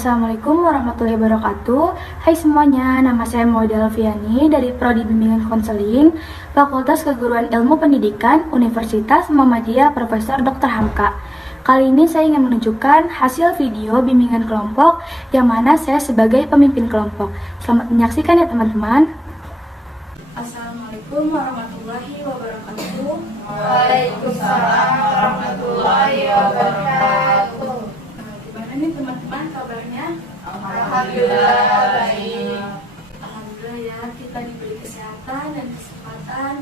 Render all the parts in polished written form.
Assalamualaikum warahmatullahi wabarakatuh. Hai semuanya, nama saya Mauda Alfiani dari Prodi Bimbingan Konseling, Fakultas Keguruan Ilmu Pendidikan, Universitas Muhammadiyah Profesor Dr. Hamka. Kali ini saya ingin menunjukkan hasil video bimbingan kelompok yang mana saya sebagai pemimpin kelompok. Selamat menyaksikan ya teman-teman. Assalamualaikum warahmatullahi wabarakatuh. Waalaikumsalam warahmatullahi wabarakatuh. Gimana nih teman-teman kabarnya? Alhamdulillah baik. Alhamdulillah ya, kita diberi kesehatan dan kesempatan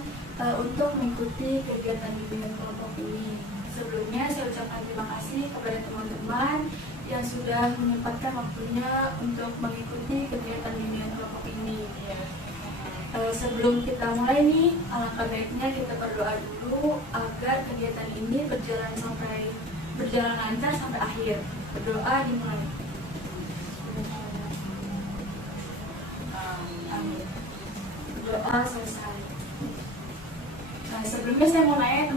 untuk mengikuti kegiatan bimbingan kelompok ini. Sebelumnya saya ucapkan terima kasih kepada teman-teman yang sudah menyempatkan waktunya untuk mengikuti kegiatan bimbingan kelompok ini. Sebelum kita mulai nih, alangkah baiknya kita berdoa dulu agar kegiatan ini berjalan lancar sampai akhir. Berdoa dimulai. Amin. Berdoa selesai. Sebelumnya saya mau nanya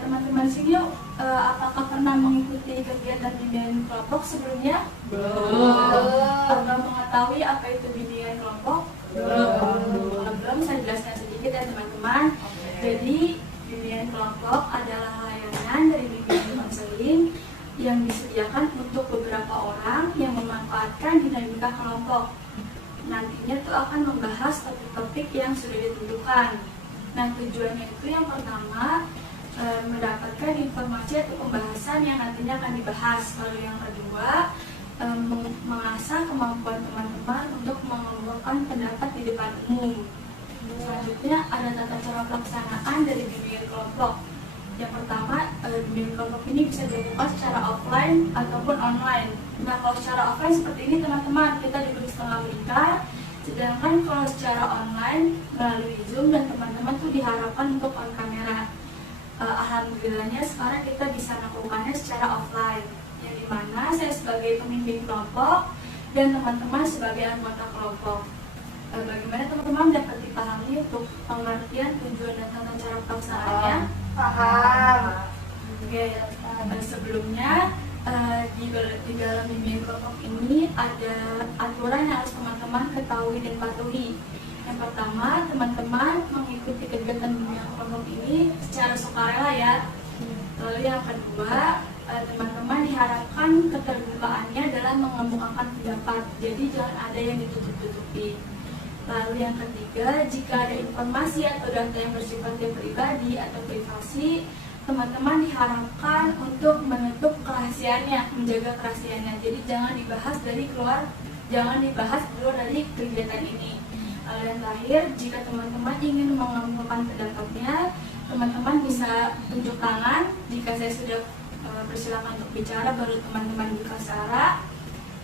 teman-teman sini yuk, apakah pernah mengikuti kegiatan bimbingan kelompok sebelumnya? Belum. Apakah mengetahui apa itu bimbingan kelompok? Kalau belum, saya jelaskan sedikit ya teman-teman. Jadi bimbingan kelompok adalah layanan dari bimbingan konseling yang disediakan untuk beberapa orang yang memanfaatkan dinamika kelompok. Nantinya tuh akan membahas topik-topik yang sudah ditentukan. Nah, tujuannya itu yang pertama mendapatkan informasi atau pembahasan yang nantinya akan dibahas. Lalu yang kedua, mengasah kemampuan teman-teman untuk mengemukakan pendapat di depan umum. Selanjutnya ada tata cara pelaksanaan dari bimbingan kelompok. Yang pertama, bimbingan kelompok ini bisa dilakukan secara offline ataupun online. Nah, kalau secara offline seperti ini teman-teman, kita diberi setengah lingkar. Sedangkan kalau secara online melalui Zoom dan teman-teman tuh diharapkan untuk on kamera. Alhamdulillahnya sekarang kita bisa melakukannya secara offline, yang dimana saya sebagai pemimpin kelompok dan teman-teman sebagai anggota kelompok. Bagaimana teman-teman dapat dipahami untuk pengertian tujuan dan tata cara pelaksanaannya? Paham. Oke, sebelumnya di dalam bimbingan kelompok ini ada aturan yang harus teman-teman ketahui dan patuhi. Yang pertama, teman-teman mengikuti kegiatan bimbingan kelompok ini secara sukarela ya. Lalu yang kedua, teman-teman diharapkan keterbukaannya dalam mengemukakan pendapat. Jadi jangan ada yang ditutup-tutupi. Lalu yang ketiga, jika ada informasi atau data yang bersifatnya pribadi atau privasi, teman-teman diharapkan untuk menutup kerahasiaannya, menjaga kerahasiaannya. Jadi jangan dibahas keluar dari kegiatan ini. Lalu yang terakhir, jika teman-teman ingin mengemukakan pendapatnya, teman-teman bisa tunjuk tangan. Jika saya sudah persilakan untuk bicara, baru teman-teman buka suara,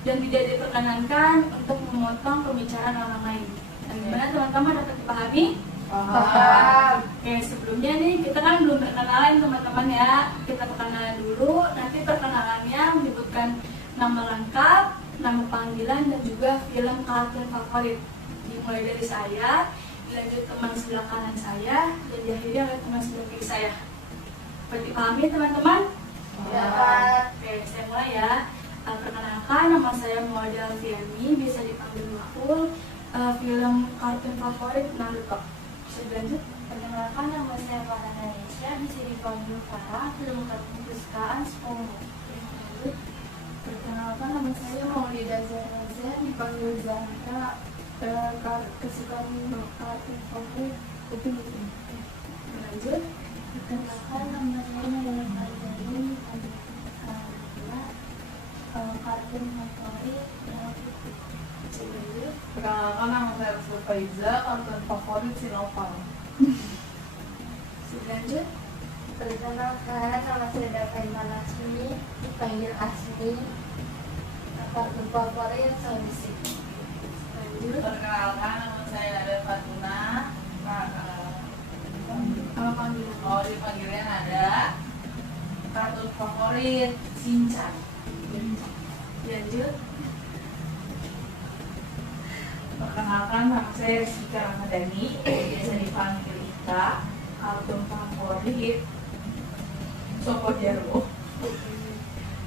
dan tidak diperkenankan untuk memotong pembicaraan orang lain. Dan gimana teman-teman dapat dipahami? Paham. Oke, sebelumnya nih kita kan belum perkenalan teman-teman ya. Kita perkenalan dulu, nanti perkenalannya menyebutkan nama lengkap, nama panggilan, dan juga film kartun favorit. Dimulai dari saya, dilanjut teman sebelah kanan saya, dan diakhiri oleh teman sebelah kiri saya. Dapat dipahami teman-teman? Dapat. Oke, saya mulai ya. Perkenalkan, nama saya Mauda Alfiani, bisa dipanggil Makul. Film kartun favorit Naruto. Bisa dilanjut? Perkenalkan, nama saya Farah Aisyah, bisa dipanggil Farah, film kartun kesukaan SpongeBob. Perkenalkan, nama saya Maulida Zahra, dipanggil Zahra. Kesukaan kartun favorit Upin Ipin. Lanjut. Perkenalkan, nama saya Nayla Fazali, dipanggil kartun favorit Hello Kitty. Perkenalkan, nama saya Rasul Faiza, kartun favorit Sinopal. Lanjut. Perkenalkan, nama saya Dakai Manasmi, dipanggil Asmi, kartun favorit Sonisik. Lanjut. Perkenalkan, nama saya Nada Fatuna. Nama panggilan. Oh, dipanggilnya Nada. Kartun favorit Shinchan. Lanjut. Perkenalkan, nama saya Rizky Ramadhani, biasa dipanggil Ika. Kartun favorit Sopo Jarwo.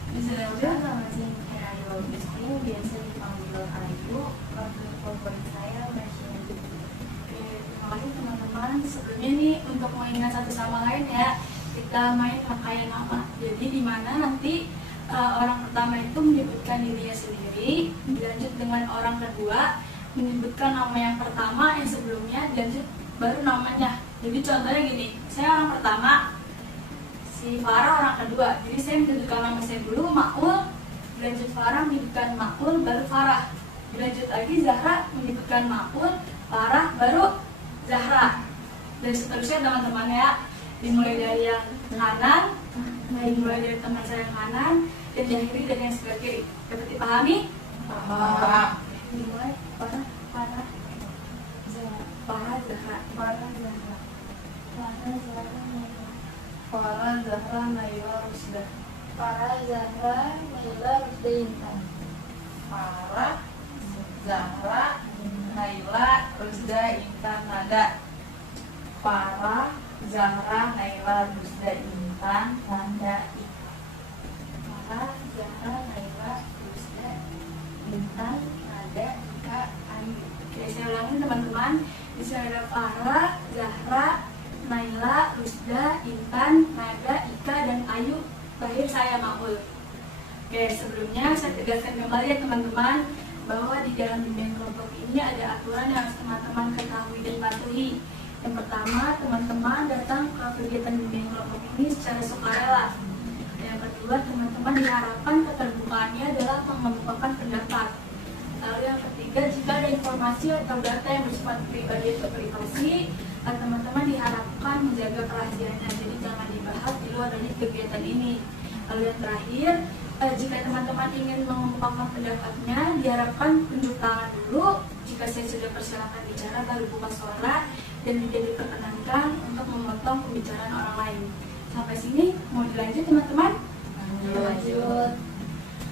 Bisa lanjut. Nama saya bagus ini biasa dipanggil Ayu. Kartun favorit saya Machine. Oke, terima kasih teman-teman. Sebelumnya nih untuk mengingat satu sama lain ya, kita main rangkaian nama. Jadi di mana nanti orang pertama itu menyebutkan dirinya sendiri, dilanjut dengan orang kedua menyebutkan nama yang pertama yang sebelumnya, dilanjut baru namanya. Jadi contohnya gini, saya orang pertama, si Farah orang kedua. Jadi saya menyebutkan nama saya dulu, Maul, dilanjut Farah menyebutkan Maul, baru Farah. Dilanjut lagi Zahra menyebutkan Maul, Farah, baru Zahra. Dan seterusnya teman-teman ya. Dimulai dari yang kanan, dimulai dari teman saya yang kanan, dan diakhiri dari yang sebelah kiri. Dapat dipahami? Paham. Dimulai Farah, Farah, Zahra. Farah, Zahra. Farah Zahra. Farah Zahra Naila. Farah, Zahra, Naila, Rusda. Farah Zahra Naila Rusda Intan. Farah, Zahra, Naila, Rusda, Intan, Nada. Farah, Zahra, Naila, Rusda, Intan, Nada, Ika. Farah Zahra Naila Rusda Intan Nada Ika Ayu. Oke, saya ulangi teman-teman. Di sini ada Farah, Zahra, Naila, Rusda, Intan, Nada, Ika, dan Ayu. Terakhir saya Maul. Oke, sebelumnya saya tegaskan kembali ya teman-teman, bahwa di dalam bimbingan kelompok ini ada aturan yang harus teman-teman ketahui dan patuhi. Yang pertama, teman-teman datang ke kegiatan bimbingan kelompok ini secara sukarela. Yang kedua, teman-teman diharapkan keterbukaannya adalah mengemukakan pendapat. Lalu yang ketiga, jika ada informasi atau data yang bersifat pribadi atau privasi, teman-teman diharapkan menjaga kerahasiaannya, jadi jangan dibahas di luar dari kegiatan ini. Lalu yang terakhir, jika teman-teman ingin mengemukakan pendapatnya, diharapkan tunjuk tangan dulu. Jika saya sudah persilakan bicara, baru buka suara dan tidak diperkenankan untuk memotong pembicaraan orang lain. Sampai sini mau dilanjut teman-teman? Lanjut.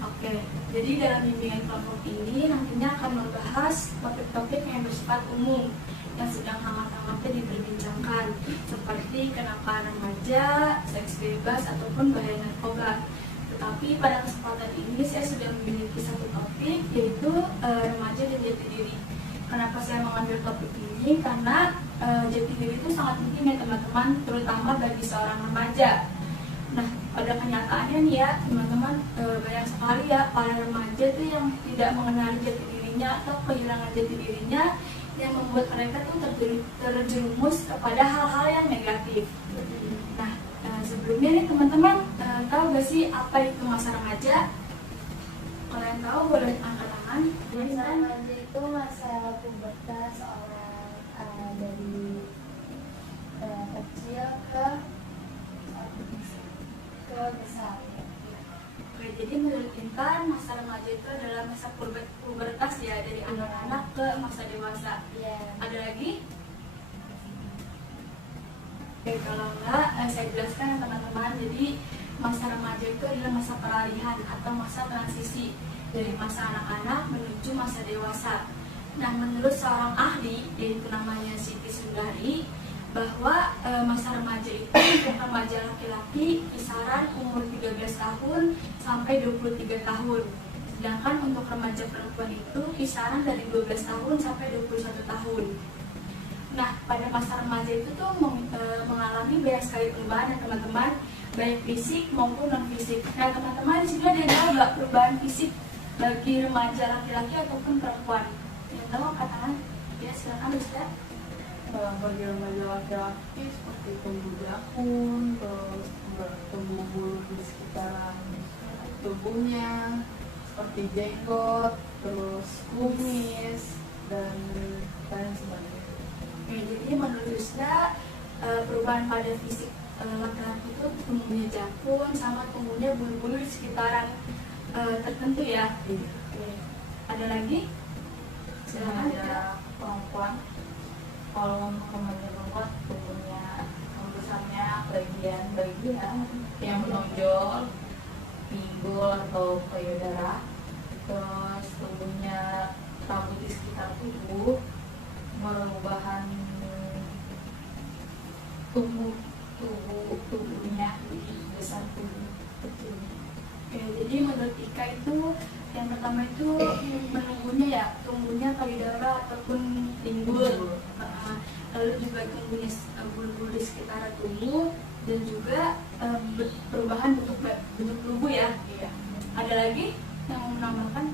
Oke, jadi dalam bimbingan kelompok ini nantinya akan membahas topik-topik yang bersifat umum yang sedang hangat-hangatnya diperbincangkan, seperti kenakalan remaja, seks bebas, ataupun bahaya narkoba. Tetapi pada kesempatan ini saya sudah memiliki satu topik, yaitu remaja dan jati diri. Kenapa saya mengambil topik ini? Karena jati diri itu sangat penting ya teman-teman, terutama bagi seorang remaja. Nah, pada kenyataannya nih ya teman-teman, banyak sekali ya para remaja itu yang tidak mengenali jati dirinya atau kehilangan jati dirinya, yang membuat mereka tuh terjerumus kepada hal-hal yang negatif. Nah, sebelumnya nih teman-teman, tahu gak sih apa itu masa remaja? Kalian tahu boleh angkat tangan. Masa remaja itu masa pubertas orang dari kecil ke besar. Oke, jadi menurut Intan, masa remaja itu adalah masa pubertas ya, dari anak-anak ke masa dewasa. Iya. Ada lagi? Oke, kalau enggak, saya jelaskan ya teman-teman. Jadi masa remaja itu adalah masa peralihan atau masa transisi dari masa anak-anak menuju masa dewasa. Nah, menurut seorang ahli, yaitu namanya Siti Sundari, bahwa masa remaja itu untuk remaja laki-laki kisaran umur 13 tahun sampai 23 tahun. Sedangkan untuk remaja perempuan itu kisaran dari 12 tahun sampai 21 tahun. Nah, pada masa remaja itu tuh mengalami banyak sekali perubahan ya teman-teman, baik fisik maupun non fisik. Nah, teman-teman di sini ada yang tahu nggak perubahan fisik bagi remaja laki-laki ataupun perempuan? Yang tahu katakan? Ya, silakan Ustaz. Bagi remaja laki-laki seperti tumbuh jakun, terus bertumbuh bulu di sekitaran tubuhnya, seperti jenggot, terus kumis, dan lain sebagainya. Oke, jadi menurut Ustaz, perubahan pada fisik laki-laki itu tumbuhnya jakun sama tumbuhnya bulu-bulu di sekitaran tertentu ya. Oke. Ada lagi? Silakan. Remaja perempuan, kalau remaja perempuan tubuhnya tembusannya bagian yang menonjol, pinggul atau payudara, terus tubuhnya rambut di sekitar tubuh, perubahan tubuhnya besar tubuh kecil. Oke, jadi menurut Ika itu Yang pertama itu menunggunya ya, tumbuhnya payudara ataupun timbul. Lalu juga tumbuhnya bulu-bulu di sekitar tubuh dan juga perubahan bentuk tubuh ya. Ada lagi yang mau menambahkan?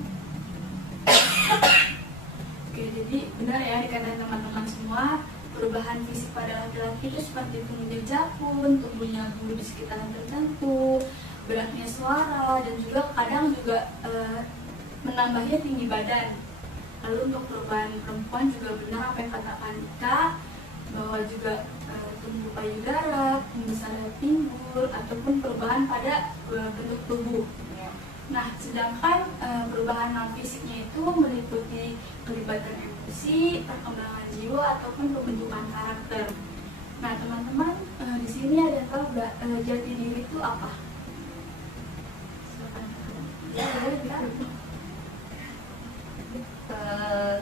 Oke, jadi benar ya dikatakan teman-teman semua, perubahan fisik pada laki-laki itu seperti tumbuhnya jakun, tumbuhnya bulu di sekitaran tertentu, beratnya suara, dan juga kadang juga menambahnya tinggi badan. Lalu untuk perubahan perempuan juga benar apa yang katakan Dika, bahwa juga tumbuh payudara, pembesaran timbul, ataupun perubahan pada bentuk tubuh. Nah, sedangkan perubahan non fisiknya itu meliputi pelibatan emosi, perkembangan jiwa, ataupun pembentukan karakter. Nah, teman-teman, di sini ada yang tahu nggak jati diri itu apa?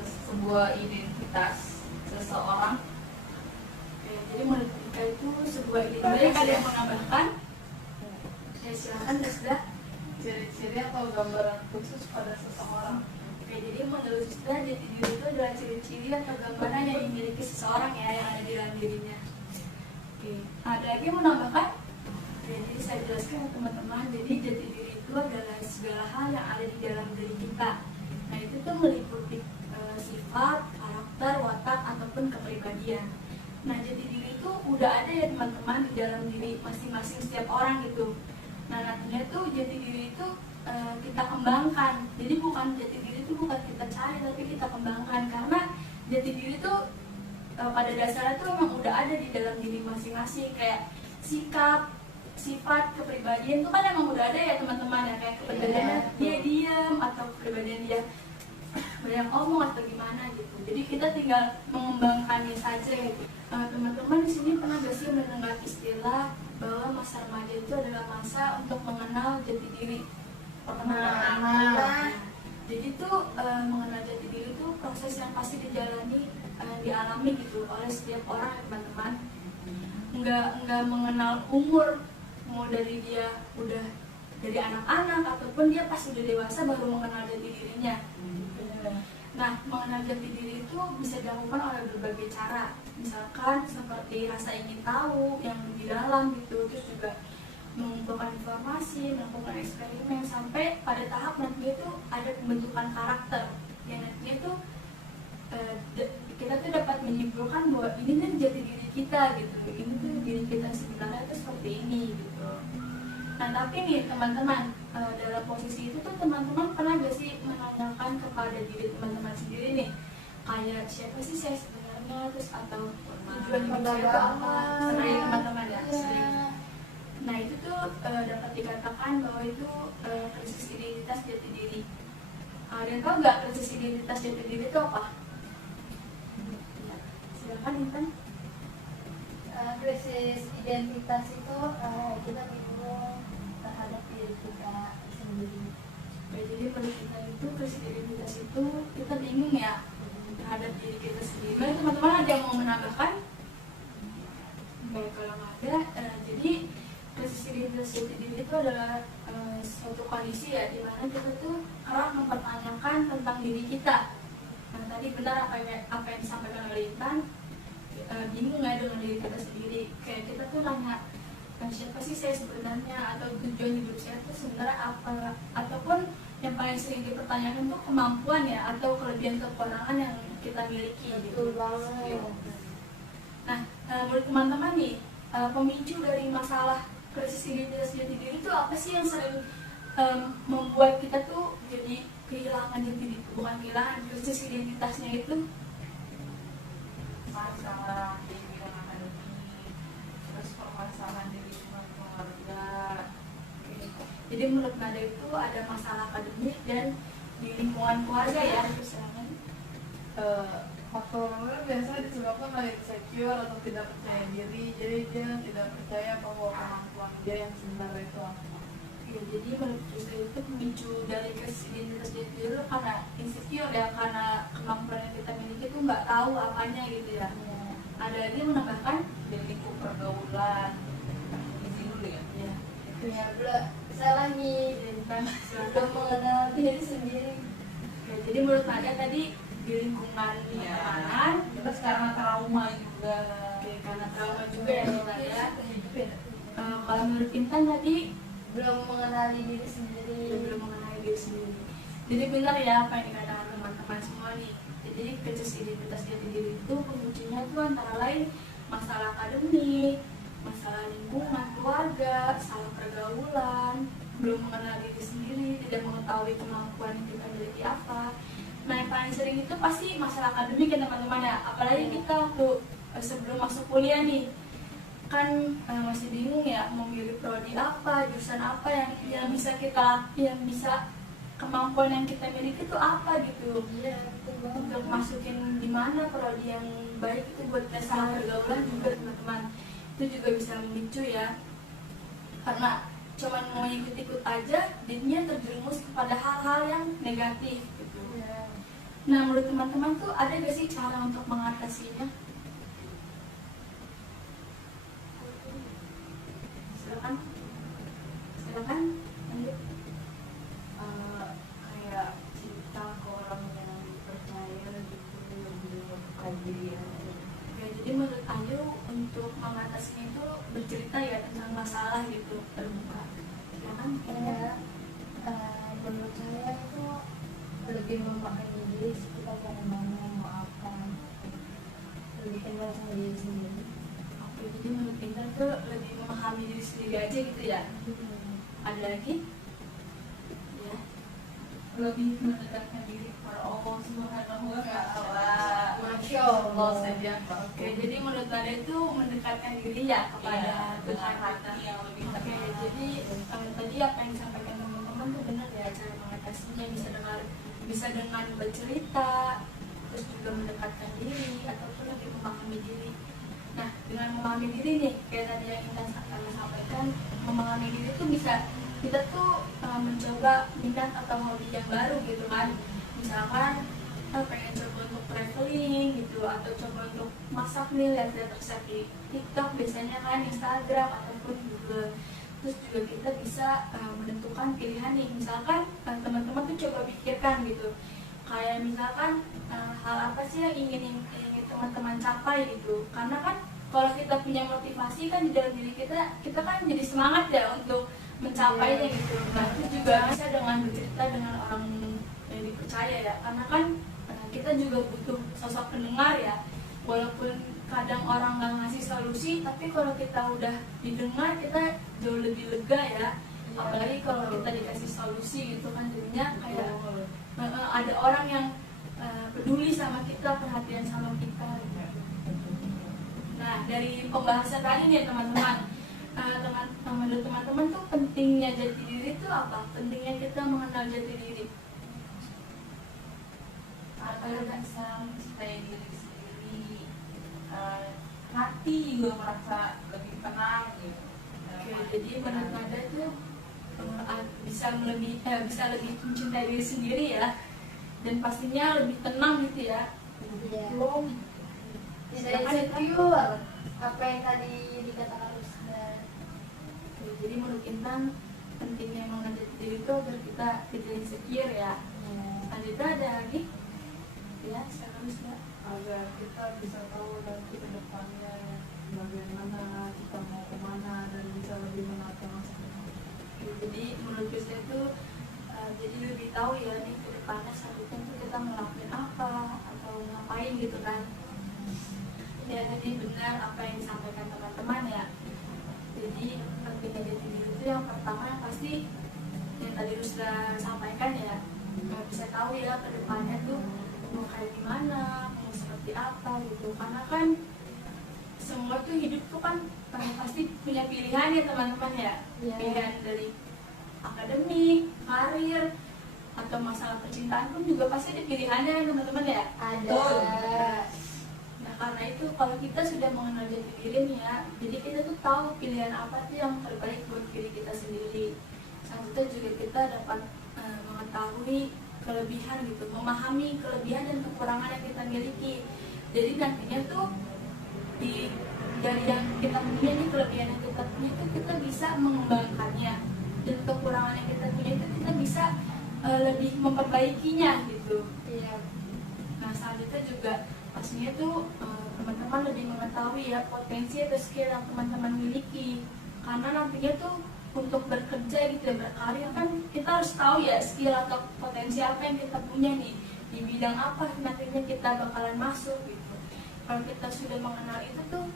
Sebuah identitas seseorang. Oke, jadi menurut kita itu sebuah identitas. Ada yang menambahkan? Ya, silakan Desda. Ciri-ciri atau gambaran khusus pada seseorang. Oke, jadi menurut kita jati diri itu adalah ciri-ciri atau gambaran yang dimiliki seseorang ya, yang ada di dalam dirinya. Oke, ada lagi yang menambahkan? Oke, jadi saya jelaskan ya teman-teman. Jadi jati diri itu adalah segala hal yang ada di dalam diri kita. Nah, itu tuh meliputi sifat, karakter, watak, ataupun kepribadian. Nah, jati diri itu udah ada ya teman-teman di dalam diri masing-masing setiap orang gitu. Nah, nantinya tuh jati diri itu kita kembangkan. Jadi bukan jati diri itu bukan kita cari, tapi kita kembangkan. Karena jati diri itu pada dasarnya tuh memang udah ada di dalam diri masing-masing. Kayak sikap, sifat, kepribadian itu kan emang udah ada ya teman-teman ya. Kayak kepribadiannya dia diam, atau kepribadian dia banyak ngomong atau gimana gitu. Jadi kita tinggal mengembangkannya saja gitu. Teman-teman di sini pernah gak sih mendengar istilah bahwa masa remaja itu adalah masa untuk mengenal jati diri? Pernah? Jadi tuh mengenal jati diri itu proses yang pasti dialami gitu oleh setiap orang teman-teman. Nggak mengenal umur, mau dari dia udah dari anak-anak ataupun dia pas udah dewasa baru mengenal jati dirinya. Nah, mengenal jati diri itu bisa dilakukan oleh berbagai cara. Misalkan seperti rasa ingin tahu yang lebih dalam gitu, terus juga mengumpulkan informasi, melakukan eksperimen, sampai pada tahap nanti itu ada pembentukan karakter yang nantinya itu kita tuh dapat menyimpulkan bahwa ini tuh jati diri kita gitu, ini tuh diri kita sebenarnya itu seperti ini gitu. Nah, tapi nih teman-teman, dalam posisi itu tuh teman-teman pernah gak sih menanyakan kepada diri teman-teman sendiri nih, kayak siapa sih saya sebenarnya, terus atau tujuan hidup saya itu apa? Sering teman-teman ya, sering. Nah, itu tuh dapat dikatakan bahwa itu krisis identitas jati diri. Ada yang tahu nggak krisis identitas jati diri itu apa? Ya, silakan Intan. Krisis identitas itu kita bingung terhadap diri kita sendiri. Ya, jadi menurut kita itu krisis identitas itu kita bingung ya terhadap diri kita sendiri. Baik, teman-teman ada yang mau menambahkan? Baik, kalau nggak ada, jadi krisis identitas jati diri itu adalah suatu kondisi ya di mana kita tuh kerap mempertanyakan tentang diri kita. Nah, tadi benar apa yang disampaikan oleh Intan, bingung ya dengan diri kita sendiri. Kayak kita tuh nanya, siapa sih saya sebenarnya, atau tujuan hidup saya itu sebenarnya apa, ataupun yang paling sering dipertanyakan tuh kemampuan ya atau kelebihan kekurangan yang kita miliki gitu. Nah, menurut teman-teman nih, pemicu dari masalah krisis identitas jati diri itu apa sih yang sering membuat kita tuh jadi kehilangan jati diri, bukan kehilangan, krisis identitasnya itu? Masalah di bidang akademik, terus permasalahan di lingkungan keluarga. Jadi menurut Nada itu ada masalah akademik dan di lingkungan keluarga ya. Faktor biasanya disebabkan oleh insecure atau tidak percaya diri, jadi dia tidak percaya bahwa kemampuan dia yang sebenarnya itu apa. Ya, jadi menurut kita itu pemicu dari krisis identitas jati diri karena insecure ya, karena kemampuan yang kita miliki itu nggak tahu apanya gitu ya. Ada lagi yang menambahkan Di lingkup pergaulan, ini dulu ya. ya. Saya lagi tentang belum mengenal diri sendiri. ya, jadi menurut Nada tadi di lingkungan pertemanan Terus karena trauma juga. karena trauma juga ya Nada. Kalau menurut Intan tadi Belum mengenali diri sendiri. belum mengenali diri sendiri. Jadi benar ya apa yang dikatakan teman-teman semua nih. Jadi krisis identitas jati diri itu pemicunya itu antara lain masalah akademik, masalah lingkungan, keluarga, salah pergaulan, belum mengenal diri sendiri, tidak mengetahui kemampuan yang kita miliki apa. Nah yang paling sering itu pasti masalah akademik ya teman-teman ya. Apalagi kita waktu sebelum masuk kuliah nih kan masih bingung ya mau milih prodi apa, jurusan apa yang bisa kita kemampuan yang kita miliki itu apa gitu. Iya, betul banget. Untuk masukin di mana prodi yang baik itu buat tes salah pergaulan juga teman-teman. Itu juga bisa memicu ya. Karena cuman mau ikut-ikut aja jadinya terjerumus kepada hal-hal yang negatif gitu. Iya. Nah menurut teman-teman tuh ada gak sih cara untuk mengatasinya? Silakan. Silakan. Lanjut. Kayak cerita ke orang yang percaya gitu, lebih membuka diri aja. Ya, jadi menurut Ayu untuk mengatasinya itu bercerita ya tentang masalah gitu terbuka. Silakan. Kayak menurut saya itu lebih memahami diri kita bagaimana memaafkan, lebih kenal sama diri sendiri. Oke, jadi menurut Intan tuh lebih memahami diri sendiri aja gitu ya. Ada lagi? Ya. Lebih mendekatkan diri kepada Allah Subhanahu wa Ta'ala. Masya Allah. saja. Oke, jadi menurut Anda itu mendekatkan diri ya kepada Tuhan kita. yang lebih Oke, jadi tadi apa yang disampaikan teman-teman tuh benar ya, cara mengatasinya bisa dengan bercerita, terus juga mendekatkan diri ataupun lebih memahami diri. Nah, dengan memahami diri nih, kayak tadi yang kita sampaikan, memahami diri itu bisa kita tuh mencoba minat atau hobi yang baru gitu kan. Misalkan pengen coba untuk traveling gitu, atau coba untuk masak nih, lihat-lihat resep di TikTok biasanya kan, Instagram ataupun Google. Terus juga kita bisa menentukan pilihan nih, misalkan teman-teman tuh coba pikirkan gitu, kayak misalkan hal apa sih yang ingin teman-teman capai gitu. Karena kan kalau kita punya motivasi kan di dalam diri kita kan jadi semangat ya untuk mencapainya gitu. Nah itu juga bisa dengan bercerita dengan orang yang dipercaya ya, karena kan kita juga butuh sosok pendengar ya. Walaupun kadang orang nggak ngasih solusi, tapi kalau kita udah didengar kita jauh lebih lega ya. Apalagi kalau kita dikasih solusi gitu kan, jadinya kayak ada orang yang peduli sama kita, perhatian sama kita. Nah dari pembahasan tadi nih teman-teman, menurut teman-teman tuh pentingnya jati diri itu apa? Pentingnya kita mengenal jati diri. Agar bisa mencintai diri sendiri, hati juga merasa lebih tenang gitu. Oke, jadi menurut Nada itu bisa lebih mencintai diri sendiri ya, dan pastinya lebih tenang gitu ya. Iya. Tidak Silakan, insecure apa yang tadi dikatakan Ustaz. Oke, jadi menurut Intan pentingnya mengenal jati diri itu agar kita tidak insecure ya. Lanjut ada lagi? Ya, sekarang sudah. Agar kita bisa tahu nanti ke depannya bagaimana kita mau kemana dan bisa lebih menata masa depan. Jadi menurut saya itu jadi lebih tahu ya nih ke depannya selanjutnya tuh kita ngelakuin apa atau ngapain gitu kan. Ya jadi benar apa yang disampaikan teman-teman ya. Jadi pentingnya jati diri itu yang pertama yang pasti yang tadi sudah sampaikan ya, bisa tahu ya ke depannya tuh mau kayak gimana, mau seperti apa gitu. Karena kan semua tuh hidup tuh kan pasti punya pilihan ya teman-teman ya. Iya. Pilihan dari akademik, karir, atau masalah percintaan pun juga pasti ada pilihannya teman-teman ya. Ada. Nah karena itu kalau kita sudah mengenal jati diri nih ya, jadi kita tuh tahu pilihan apa tuh yang terbaik buat diri kita sendiri. Selanjutnya juga kita dapat mengetahui kelebihan gitu, memahami kelebihan dan kekurangan yang kita miliki. Jadi nantinya tuh dari yang kita punya nih, kelebihan yang kita punya tuh kita bisa mengembangkannya. dan kekurangan yang kita punya itu kita bisa lebih memperbaikinya gitu. Iya. Nah selanjutnya juga pastinya tuh teman-teman lebih mengetahui ya potensi atau skill yang teman-teman miliki, karena nantinya tuh untuk bekerja gitu ya, berkarir kan kita harus tahu ya skill atau potensi apa yang kita punya nih, di bidang apa nantinya kita bakalan masuk gitu. Kalau kita sudah mengenal itu tuh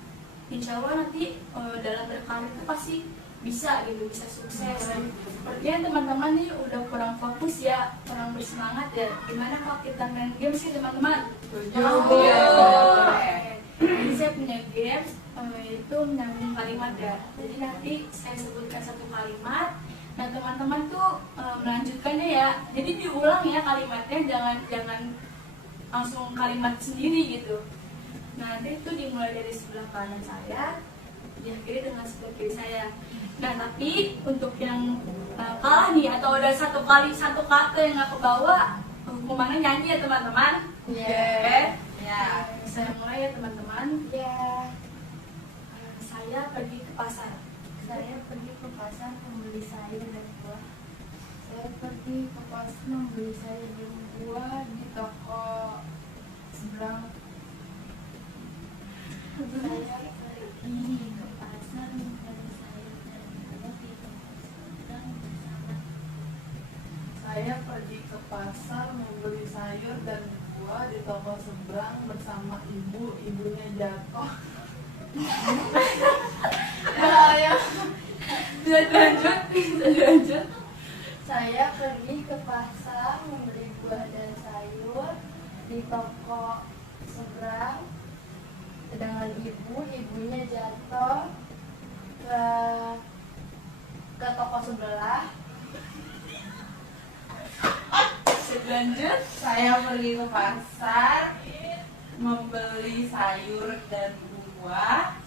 insya Allah nanti dalam berkarir itu pasti bisa gitu, bisa sukses. Sepertinya teman-teman nih udah kurang fokus ya, kurang bersemangat ya. Gimana kalau kita main game sih teman-teman? Jadi saya punya games itu menyambung kalimat ya. Jadi nanti saya sebutkan satu kalimat, nah teman-teman tuh melanjutkannya ya. Jadi diulang ya kalimatnya, jangan langsung kalimat sendiri gitu. Nah nanti itu dimulai dari sebelah kanan saya, diakhiri dengan sebelah kiri saya. Nah tapi untuk yang kalah nih atau ada satu kata yang nggak kebawa, hukumannya nyanyi ya teman-teman. Yeah. Ya, saya mulai ya teman-teman. Ya. Saya pergi ke pasar. Saya pergi ke pasar membeli sayur dan buah. Saya pergi ke pasar membeli sayur dan buah di toko seberang. Saya pergi ke pasar membeli sayur dan buah di toko seberang bersama. Saya pergi ke pasar membeli sayur dan buah di toko seberang bersama ibunya jatuh. Bisa lanjut. Saya pergi ke pasar membeli buah dan sayur di toko seberang, sedangkan ibunya jatuh ke toko sebelah. Lanjut. Saya pergi ke pasar membeli sayur dan buah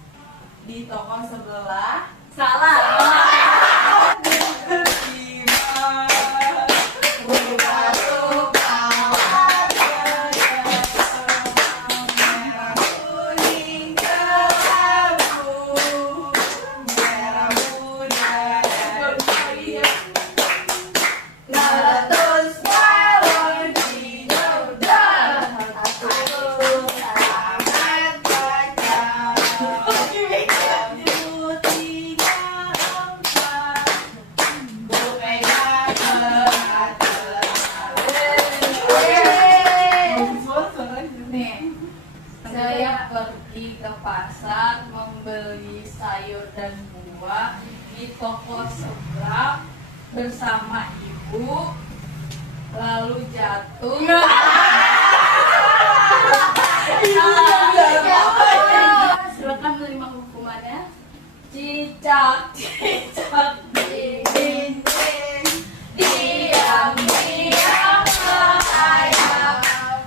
di toko sebelah. Salah. Saya pergi ke pasar membeli sayur dan buah di toko seberang bersama ibu, lalu jatuh. Silakan menerima hukumannya. Cicak, cicak, ding, ding, ding. Diam, diam, merayap.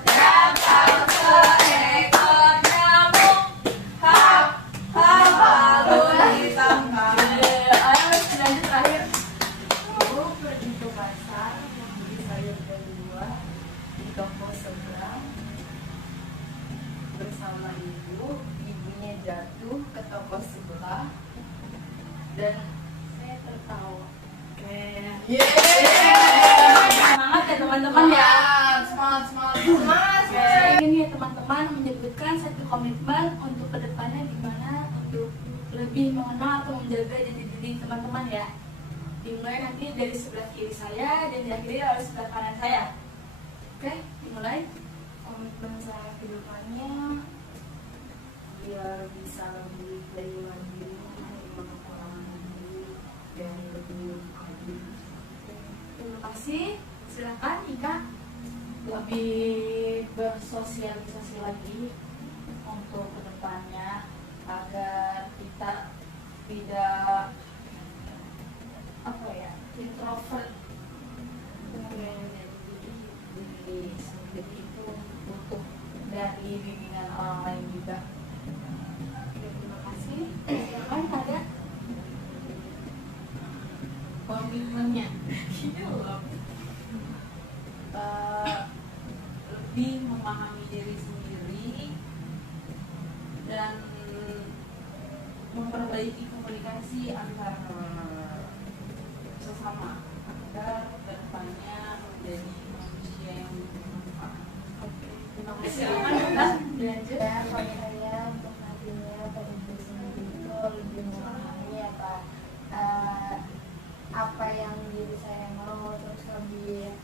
Datang seekor nyamuk. Hap, hap, lalu ditangkap. Ayo lanjut terakhir. Ibu pergi ke pasar membeli sayur dan buah di toko seberang bersama ibunya jatuh ke toko sebelah dan saya tertawa. Semangat ya teman-teman ya. Semangat. Saya ingin ya teman-teman menyebutkan satu komitmen untuk kedepannya gimana untuk lebih mengenal atau menjaga jati diri teman-teman ya. Dimulai nanti dari sebelah kiri saya dan diakhiri oleh sebelah kanan saya. Oke, dimulai. Komitmen saya ke depannya biar bisa lebih terima diri, menerima kekurangan diri dan lebih adil. Terima kasih. Silakan Ika. Lebih bersosialisasi lagi untuk kedepannya agar kita tidak introvert. Diri sendiri itu butuh dari bimbingan orang lain juga. Terima kasih. Silakan ada. Komitmennya lebih memahami diri sendiri dan memperbaiki komunikasi antar sesama bersama agar kedepannya menjadi manusia yang bermanfaat. Terima kasih. Silakan dilanjut. Ya, kalau saya untuk nantinya pada diri sendiri itu lebih memahami apa yang diri saya mau, terus lebih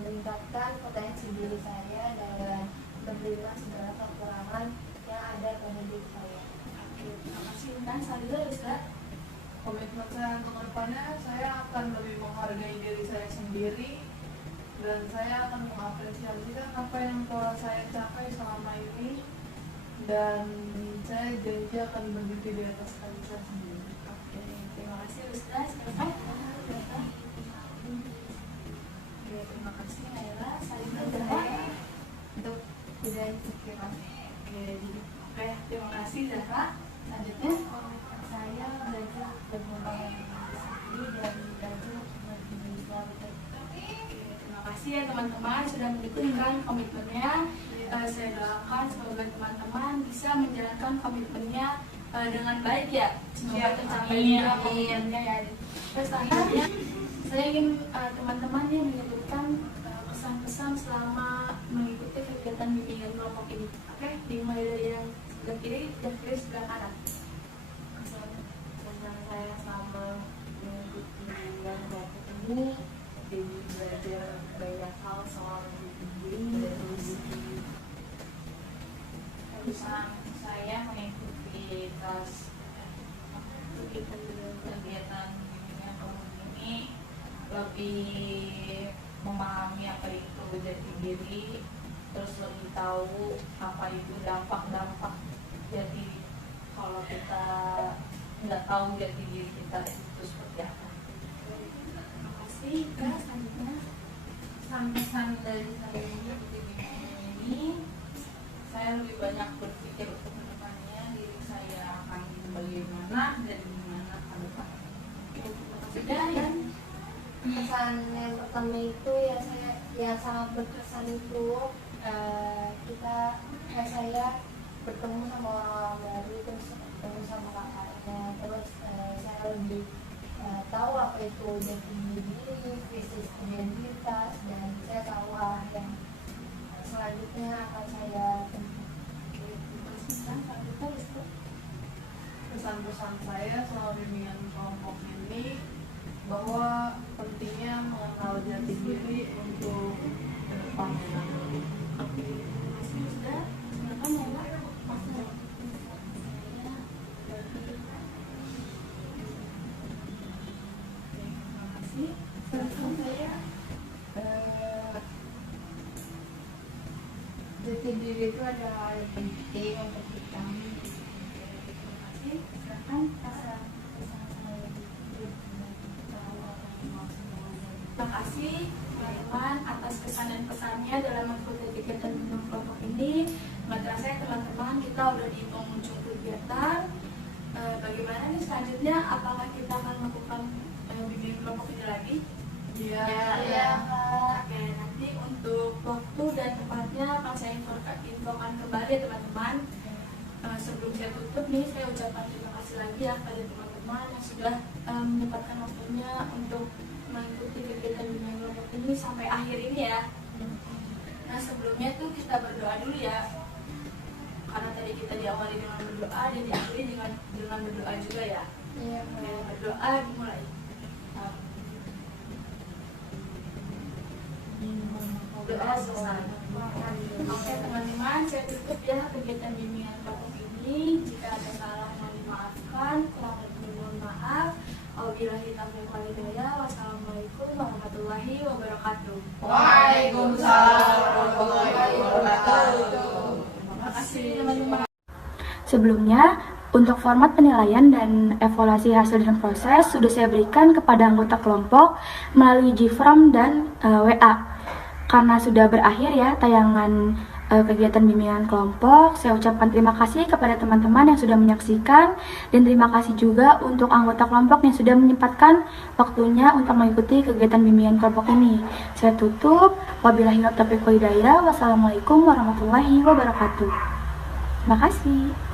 meningkatkan potensi diri saya dan menerima segala kekurangan yang ada pada diri saya. Oke, terima kasih Intan. Selanjutnya Ustaz. Komitmen saya untuk kedepannya, saya akan lebih menghargai diri saya sendiri dan saya akan mengapresiasikan apa yang telah saya capai selama ini, dan saya janji akan berdiri di atas kaki saya sendiri. Oke, terima kasih Ustaz. Silakan. Oke, terima kasih Naila. Selanjutnya Zahra. Untuk tidak insecure. Oke, terima kasih Zahra. Selanjutnya Saya belajar berkembang diri dan belajar berdiri. terima kasih ya teman-teman sudah mendukungkan komitmennya. Saya doakan semoga teman-teman bisa menjalankan komitmennya dengan baik ya. Semoga tercapai juga komitmennya ya. Terus selanjutnya saya ingin teman-teman ya menyebutkan pesan-pesan selama mengikuti kegiatan bimbingan kelompok ini. Oke, dimulai dari yang sebelah kiri dan kiri sebelah kanan. Pesan saya selama mengikuti bimbingan kelompok ini, jadi belajar banyak hal soal diri dan diri. Pesan saya mengikuti kegiatan bimbingan kelompok ini lebih memahami apa itu jati diri, terus lebih tahu apa itu dampak-dampak jati kalau kita nggak tahu jati diri kita itu seperti apa. Terima kasih. Kak, selanjutnya. Pesan dari saya di ini, saya lebih banyak berpikir untuk kedepannya diri saya akan bagaimana dan gimana ke depan. Sudah ya. Pesan yang pertama itu ya saya yang sangat berkesan itu saya bertemu sama orang-orang baru, terus bertemu sama kakaknya, terus saya lebih tahu apa itu jati diri, krisis identitas, dan saya tahu yang selanjutnya akan saya tempuh. Pesan-pesan saya selama bimbingan kelompok ini bahwa pentingnya mengenal jati diri untuk ke depannya. Terima kasih sudah. Silakan Naila. Terima kasih. Pesan saya jati diri itu adalah hal yang penting untuk kita. Terima kasih. Silakan Kak. Terima kasih teman-teman atas kesan dan pesannya dalam mengikuti kegiatan bimbingan kelompok ini. Nggak terasa ya teman-teman, kita udah di penghujung kegiatan. Bagaimana nih selanjutnya? Apakah kita akan melakukan bimbingan kelompok ini lagi? Iya. Ya, Kak. Oke, nanti untuk waktu dan tempatnya akan saya infokan kembali ya teman-teman. Sebelum saya tutup nih, saya ucapkan terima kasih lagi ya kepada teman-teman yang sudah menyempatkan waktunya untuk mengikuti kegiatan bimbingan kelompok ini sampai akhir ini ya. Nah sebelumnya tuh kita berdoa dulu ya, karena tadi kita diawali dengan berdoa dan diakhiri dengan berdoa juga ya. Iya, Oke, Kak. berdoa dimulai. Doa selesai. Oke teman-teman, saya tutup ya kegiatan bimbingan kelompok ini. Jika ada salah mohon dimaafkan, kurang lebih mohon maaf. Wabillahi taufiq wal hidayah. Wassalamualaikum warahmatullahi wabarakatuh. Waalaikumsalam warahmatullahi wabarakatuh. Terima kasih teman-teman. Sebelumnya, untuk format penilaian dan evaluasi hasil dan proses sudah saya berikan kepada anggota kelompok melalui Gform dan WA. Karena sudah berakhir ya tayangan kegiatan bimbingan kelompok, saya ucapkan terima kasih kepada teman-teman yang sudah menyaksikan, dan terima kasih juga untuk anggota kelompok yang sudah menyempatkan waktunya untuk mengikuti kegiatan bimbingan kelompok ini. Saya tutup. Wabillahi taufiq wal hidayah. Wassalamualaikum warahmatullahi wabarakatuh. Terima kasih.